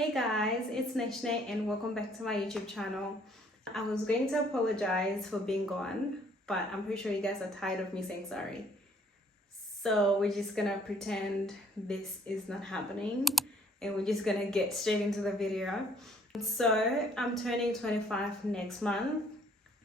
Hey guys, it's Neshne and welcome back to my YouTube channel. I was going to apologize for being gone, but I'm pretty sure you guys are tired of me saying sorry. So we're just gonna pretend this is not happening and we're just gonna get straight into the video. So I'm turning 25 next month.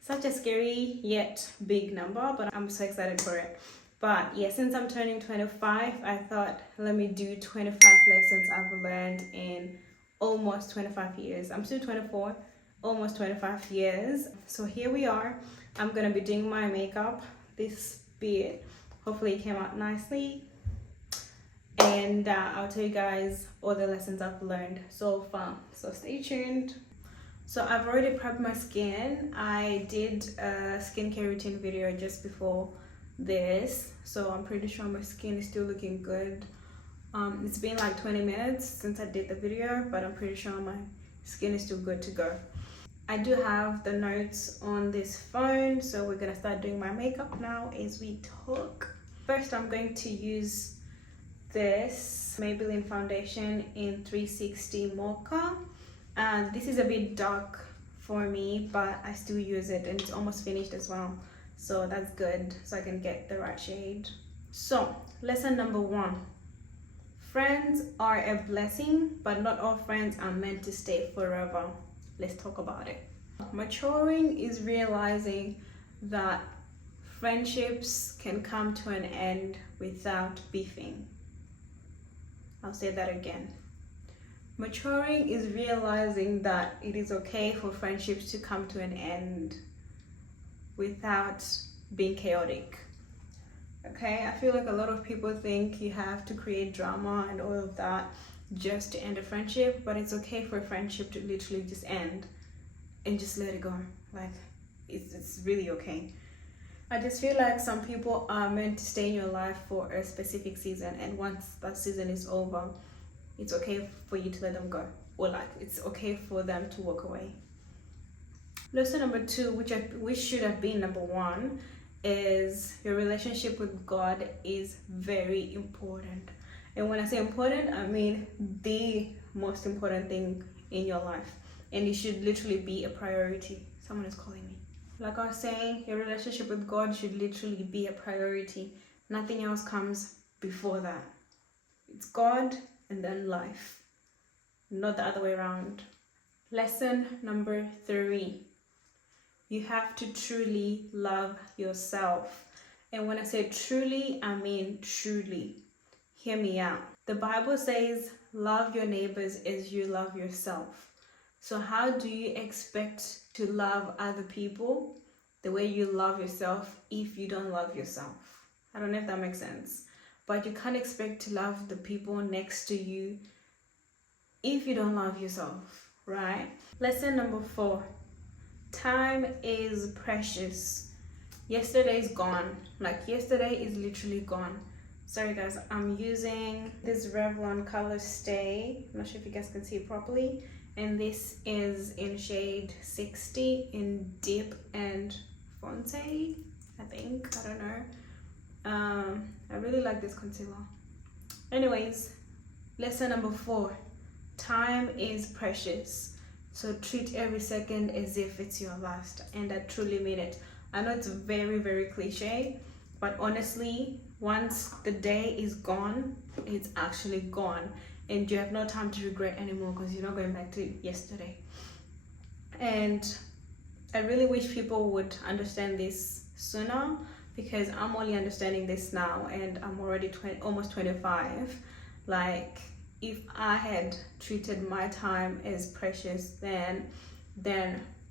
Such a scary yet big number, but I'm so excited for it. But yeah, since I'm turning 25, I thought let me do 25 lessons I've learned in almost 25 years. I'm still 24, almost 25 years. So here we are. I'm gonna be doing my makeup this bit. Hopefully it came out nicely. And I'll tell you guys all the lessons I've learned so far. So stay tuned. So I've already prepped my skin. I did a skincare routine video just before this. So I'm pretty sure my skin is still looking good. It's been like 20 minutes since I did the video, but I'm pretty sure my skin is still good to go. I do have the notes on this phone, so we're gonna start doing my makeup now as we talk. First, I'm going to use this Maybelline foundation in 360 Mocha. And this is a bit dark for me, but I still use it and it's almost finished as well. So that's good, so I can get the right shade. So, lesson number 1. Friends are a blessing, but not all friends are meant to stay forever. Let's talk about it. Maturing is realizing that friendships can come to an end without beefing. I'll say that again. Maturing is realizing that it is okay for friendships to come to an end without being chaotic. Okay, I feel like a lot of people think you have to create drama and all of that just to end a friendship, but it's okay for a friendship to literally just end and just let it go. Like, it's really okay. I just feel like some people are meant to stay in your life for a specific season, and once that season is over, it's okay for you to let them go, or like it's okay for them to walk away. Lesson number 2, which should have been number 1, is your relationship with God is very important. And when I say important, I mean the most important thing in your life, and it should literally be a priority. Someone is calling me. Like I was saying, your relationship with God should literally be a priority. Nothing else comes before that. It's God and then life, not the other way around. Lesson number 3. You have to truly love yourself. And when I say truly, I mean truly. Hear me out. The Bible says, love your neighbors as you love yourself. So how do you expect to love other people the way you love yourself if you don't love yourself? I don't know if that makes sense. But you can't expect to love the people next to you if you don't love yourself, right? Lesson number 4. Time is precious. Yesterday is gone. Like, yesterday is literally gone. Sorry guys, I'm using this Revlon Color Stay. I'm not sure if you guys can see it properly. And this is in shade 60 in Deep and Fonte, I think. I don't know. I really like this concealer. Anyways, lesson number 4. Time is precious. So treat every second as if it's your last, and I truly mean it. I know it's very, very cliche, but honestly, once the day is gone, it's actually gone, and you have no time to regret anymore because you're not going back to yesterday. And I really wish people would understand this sooner, because I'm only understanding this now, and I'm already almost 25. Like, if I had treated my time as precious, then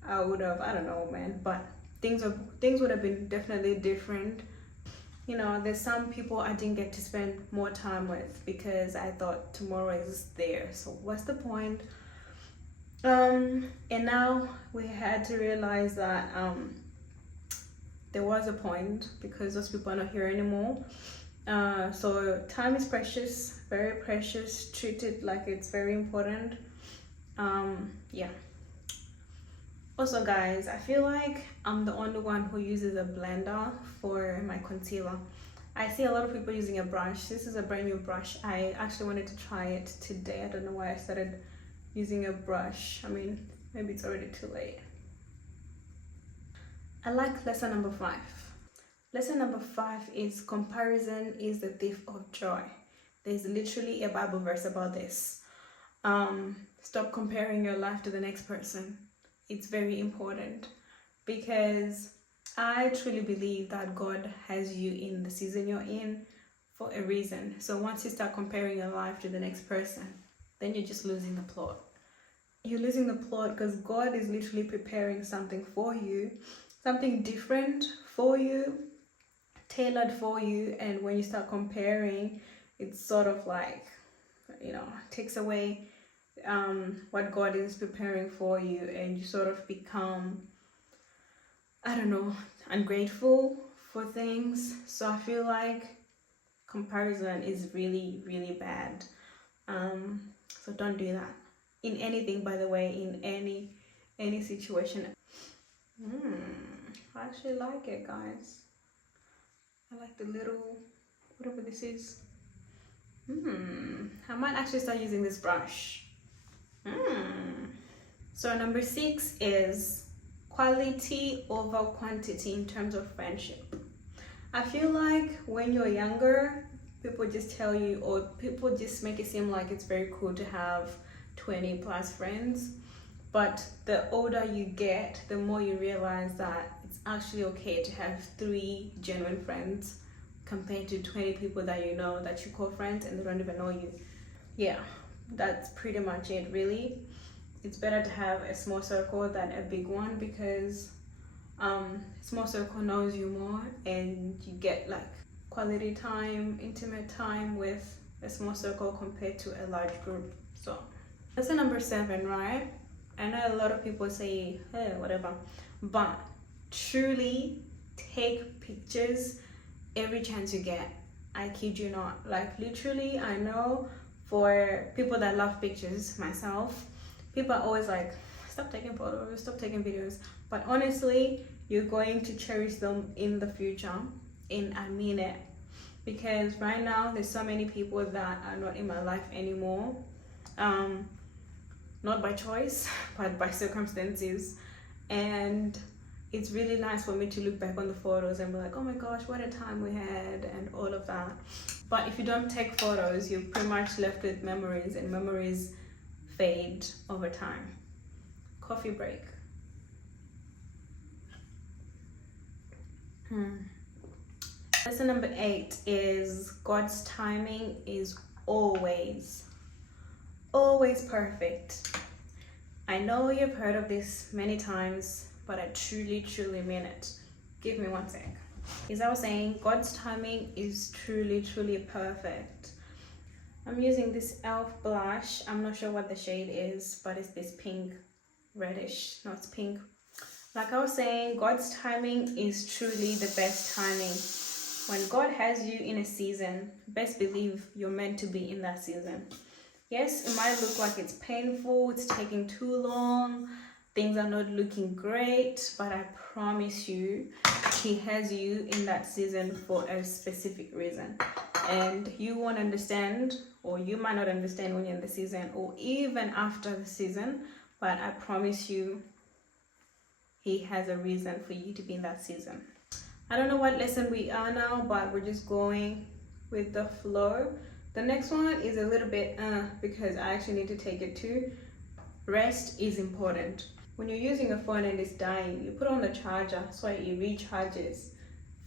I would have, I don't know, man, but things would have been definitely different. You know, there's some people I didn't get to spend more time with because I thought tomorrow is there, so what's the point? And now we had to realize that there was a point, because those people are not here anymore. So time is precious, very precious. Treat it like it's very important. Yeah. Also guys, I feel like I'm the only one who uses a blender for my concealer. I see a lot of people using a brush. This is a brand new brush. I actually wanted to try it today. I don't know why I started using a brush. I mean, maybe it's already too late. I like lesson number 5. Lesson number 5 is comparison is the thief of joy. There's literally a Bible verse about this. Stop comparing your life to the next person. It's very important, because I truly believe that God has you in the season you're in for a reason. So once you start comparing your life to the next person, then you're just losing the plot. You're losing the plot because God is literally preparing something for you, something different for you, tailored for you. And when you start comparing, it's sort of like, takes away what God is preparing for you, and you sort of become, ungrateful for things. So I feel like comparison is really, really bad. So don't do that in anything, by the way, in any situation. I actually like it, guys. I like the little, whatever this is. I might actually start using this brush. So number 6 is quality over quantity in terms of friendship. I feel like when you're younger, people just tell you, or people just make it seem like it's very cool to have 20 plus friends. But the older you get, the more you realize that it's actually okay to have 3 genuine friends compared to 20 people that you know that you call friends and they don't even know you. Yeah, that's pretty much it, really. It's better to have a small circle than a big one, because small circle knows you more and you get like quality time, intimate time with a small circle compared to a large group. So lesson number 7, right? I know a lot of people say, hey, whatever, but truly take pictures every chance you get. I kid you not. Like, literally, I know for people that love pictures, myself, people are always like, stop taking photos, stop taking videos. But honestly, you're going to cherish them in the future, and I mean it. Because right now, there's so many people that are not in my life anymore. Not by choice, but by circumstances. And it's really nice for me to look back on the photos and be like, oh my gosh, what a time we had, and all of that. But if you don't take photos, you're pretty much left with memories, and memories fade over time. Coffee break. Lesson number 8 is God's timing is always perfect. I know you've heard of this many times, but I truly mean it. Give me one sec. As I was saying, God's timing is truly perfect. I'm using this e.l.f. blush. I'm not sure what the shade is, but it's this pink, reddish. No, it's pink. Like I was saying, God's timing is truly the best timing. When God has you in a season, best believe you're meant to be in that season. Yes, it might look like it's painful, it's taking too long, things are not looking great, but I promise you, He has you in that season for a specific reason. And you won't understand, or you might not understand when you're in the season, or even after the season, but I promise you, He has a reason for you to be in that season. I don't know what lesson we are now, but we're just going with the flow. The next one is a little bit because I actually need to take it too. Rest is important. When you're using a phone and it's dying, you put on the charger so it recharges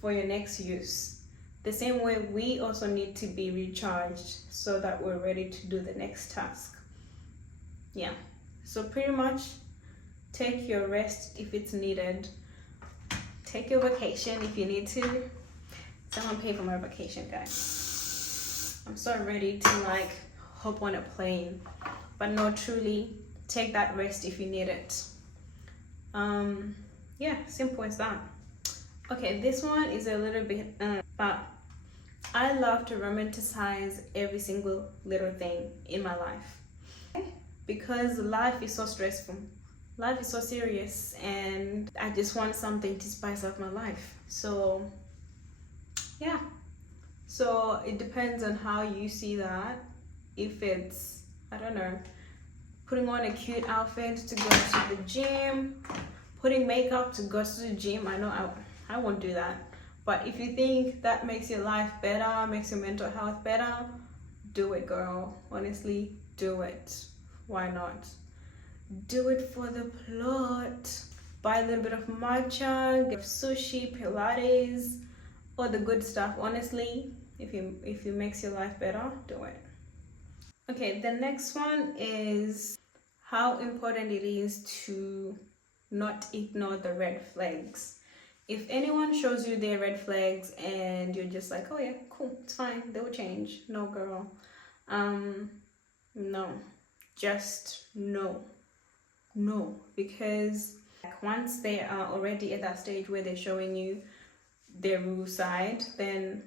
for your next use. The same way, we also need to be recharged so that we're ready to do the next task. Yeah, so pretty much take your rest if it's needed. Take your vacation if you need to. Someone pay for my vacation, guys. I'm so ready to like hop on a plane, but no, truly take that rest if you need it. Yeah, simple as that. Okay, this one is a little bit but I love to romanticize every single little thing in my life, because life is so stressful, life is so serious, and I just want something to spice up my life. So yeah, so it depends on how you see that. If it's, I don't know, putting on a cute outfit to go to the gym, putting makeup to go to the gym. I know I won't do that. But if you think that makes your life better, makes your mental health better, do it, girl. Honestly, do it. Why not? Do it for the plot. Buy a little bit of matcha, get sushi, pilates, all the good stuff. Honestly, if it makes your life better, do it. Okay, the next one is how important it is to not ignore the red flags. If anyone shows you their red flags and you're just like, oh yeah, cool, it's fine, they'll change. No, girl. No. Just no. No. Because once they are already at that stage where they're showing you their real side, then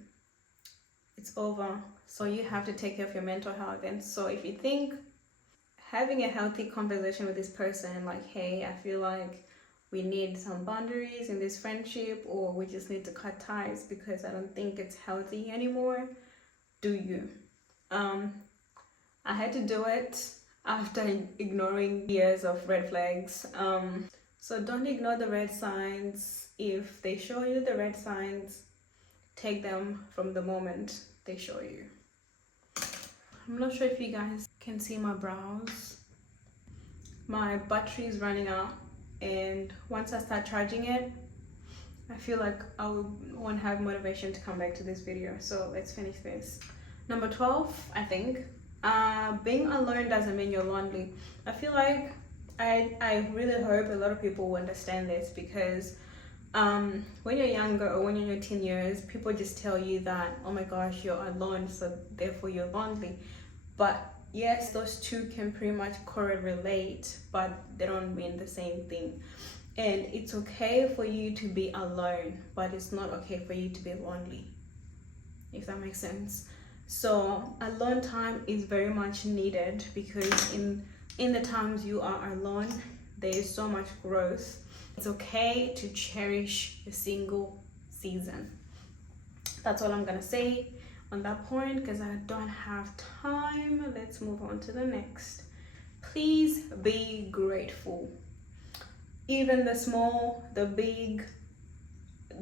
it's over. So you have to take care of your mental health. And so if you think having a healthy conversation with this person, like, hey, I feel like we need some boundaries in this friendship, or we just need to cut ties because I don't think it's healthy anymore, do you? I had to do it after ignoring years of red flags. So don't ignore the red signs. If they show you the red signs, take them from the moment they show you. I'm not sure if you guys can see my brows. My battery is running out, and once I start charging it, I feel like I won't have motivation to come back to this video. So let's finish this. Number 12, I think. Being alone doesn't mean you're lonely. I feel like I really hope a lot of people will understand this, because when you're younger or when you're in your teen years, people just tell you that, oh my gosh, you're alone, so therefore you're lonely. But yes, those two can pretty much correlate, but they don't mean the same thing. And it's okay for you to be alone, but it's not okay for you to be lonely, if that makes sense. So alone time is very much needed, because in the times you are alone, there is so much growth. It's okay to cherish a single season. That's all I'm gonna say on that point, because I don't have time. Let's move on to the next. Please be grateful. Even the small, the big,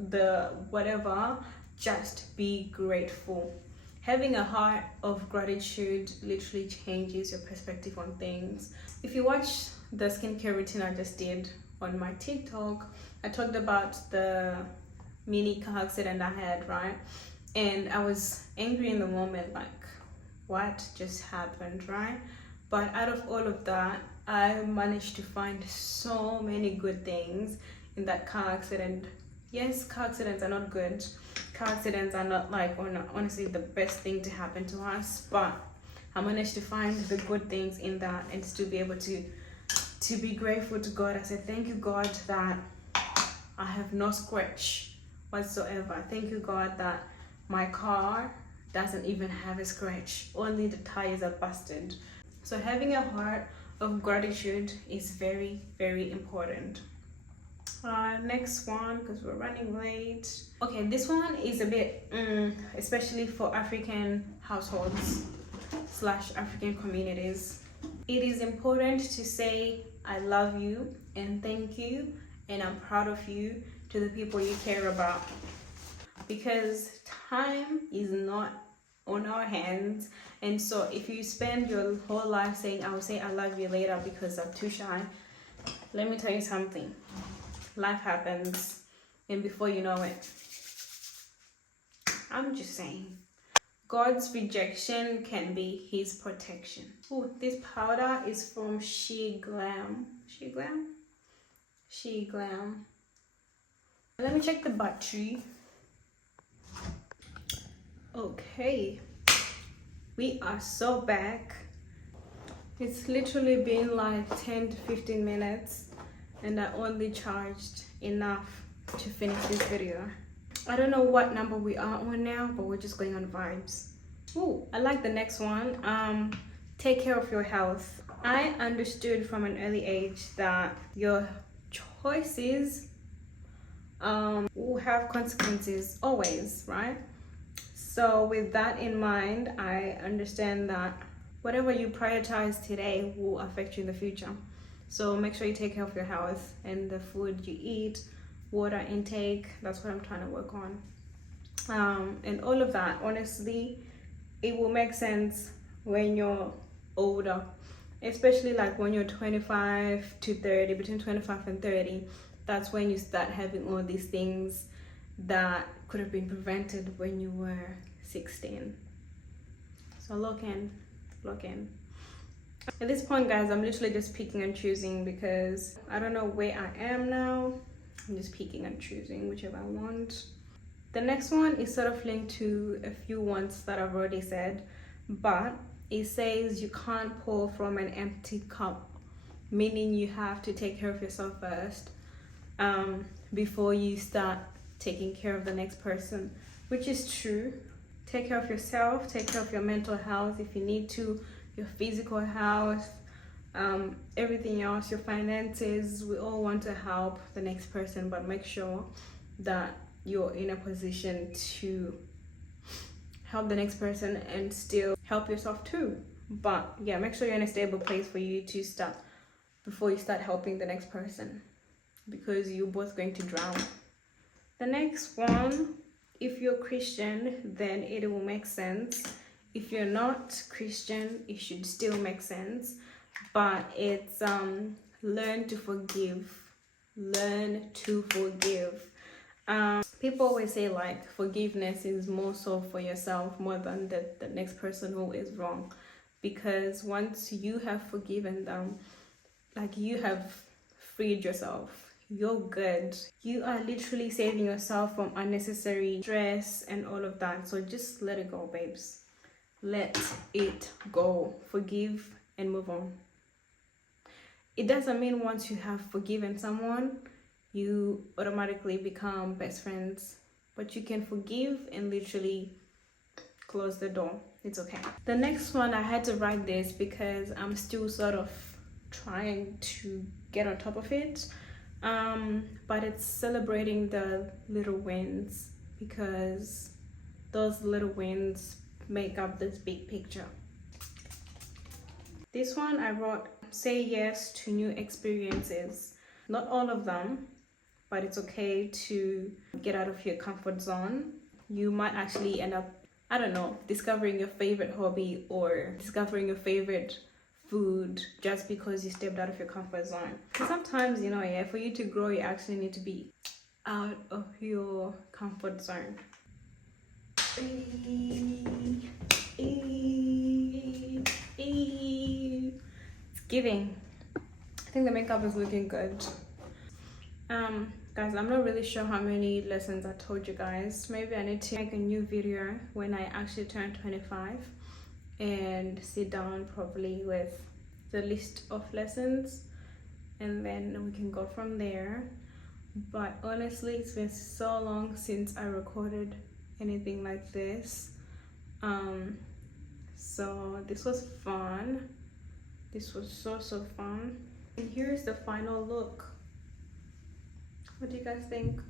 the whatever, just be grateful. Having a heart of gratitude literally changes your perspective on things. If you watch the skincare routine I just did on my TikTok, I talked about the mini car accident I had, right? And I was angry in the moment, like, what just happened, right? But out of all of that, I managed to find so many good things in that car accident. Yes, car accidents are not good. Car accidents are not like, honestly, the best thing to happen to us. But I managed to find the good things in that, and to be able to be grateful to God. I said, thank you, God, that I have no scratch whatsoever. Thank you, God, that my car doesn't even have a scratch. Only the tires are busted. So having a heart of gratitude is very, very important. Next one, because we're running late. Okay, this one is a bit especially for African households / African communities. It is important to say I love you and thank you and I'm proud of you to the people you care about, because time is not on our hands. And so if you spend your whole life saying I will say I love you later because I'm too shy, let me tell you something. Life happens, and before you know it, I'm just saying, God's rejection can be his protection. Oh, this powder is from SheGlam. SheGlam. Let me check the battery. Okay, we are so back. It's literally been like 10 to 15 minutes. And I only charged enough to finish this video. I don't know what number we are on now, but we're just going on vibes. Oh, I like the next one. Take care of your health. I understood from an early age that your choices will have consequences always, right? So with that in mind, I understand that whatever you prioritize today will affect you in the future. So make sure you take care of your health and the food you eat, water intake. That's what I'm trying to work on. And all of that, honestly, it will make sense when you're older, especially like when you're 25 to 30, between 25 and 30. That's when you start having all these things that could have been prevented when you were 16. So look in. At this point, guys, I'm literally just picking and choosing because I don't know where I am now. I'm just picking and choosing whichever I want. The next one is sort of linked to a few ones that I've already said, but it says you can't pour from an empty cup, meaning you have to take care of yourself first before you start taking care of the next person, which is true. Take care of yourself, take care of your mental health if you need to, your physical health, everything else, your finances. We all want to help the next person, but make sure that you're in a position to help the next person and still help yourself too. But yeah, make sure you're in a stable place for you to start before you start helping the next person, because you're both going to drown. The next one, if you're Christian, then it will make sense. If you're not Christian, it should still make sense. But it's learn to forgive. Learn to forgive. People always say like forgiveness is more so for yourself more than the next person who is wrong, because once you have forgiven them, like you have freed yourself, you're good. You are literally saving yourself from unnecessary stress and all of that. So just let it go, babes. Let it go. Forgive and move on. It doesn't mean once you have forgiven someone you automatically become best friends, but you can forgive and literally close the door. It's okay. The next one, I had to write this because I'm still sort of trying to get on top of it, but it's celebrating the little wins, because those little wins make up this big picture. This one I wrote, say yes to new experiences. Not all of them, but it's okay to get out of your comfort zone. You might actually end up, I don't know, discovering your favorite hobby or discovering your favorite food just because you stepped out of your comfort zone. Sometimes, you know, yeah, for you to grow, you actually need to be out of your comfort zone. It's giving. I think the makeup is looking good. Guys, I'm not really sure how many lessons I told you guys. Maybe I need to make a new video when I actually turn 25 and sit down probably with the list of lessons, and then we can go from there. But honestly, it's been so long since I recorded anything like this. So this was fun. This was so fun. And here's the final look. What do you guys think?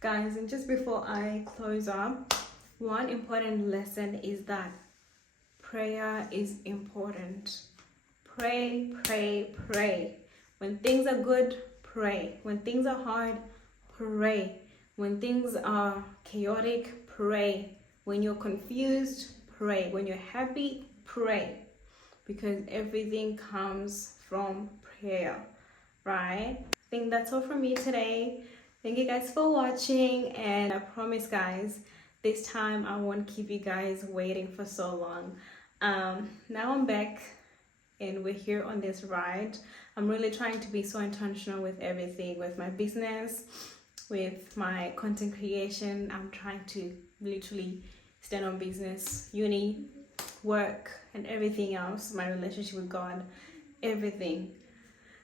Guys, and just before I close up, one important lesson is that prayer is important. Pray. When things are good, pray. When things are hard, pray. When things are chaotic, pray. When you're confused, pray. When you're happy, pray. Because everything comes from prayer, right? I think that's all from me today. Thank you guys for watching, and I promise guys, this time I won't keep you guys waiting for so long. Now I'm back and we're here on this ride. I'm really trying to be so intentional with everything, with my business, with my content creation. I'm trying to literally stand on business, uni, work, and everything else, my relationship with God, everything.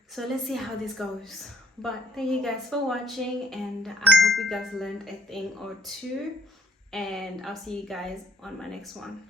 So let's see how this goes. But thank you guys for watching, and I hope you guys learned a thing or two, and I'll see you guys on my next one.